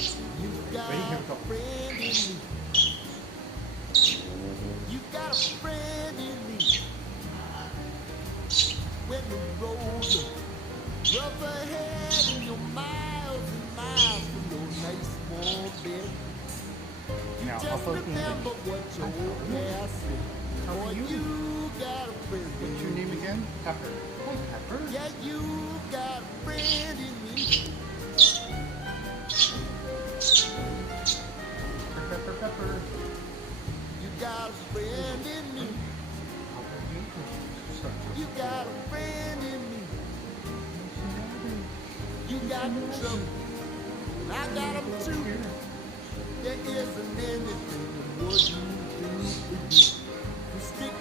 You got Ready? Here a we go. friend in me. You got a friend in me. When the road looks rough ahead and you're miles and miles from your nice warm bed, you Now, just also English. remember what your old past said. How Boy, are you? you got a friend in What's your me. name again? Pepper. Hi, Pepper. Yeah, you got a friend in me. Pepper, Pepper, Pepper. You got a friend in me. How are you? You got a friend in me. You got trouble, and I got them too. There isn't anything what you do for you. You stick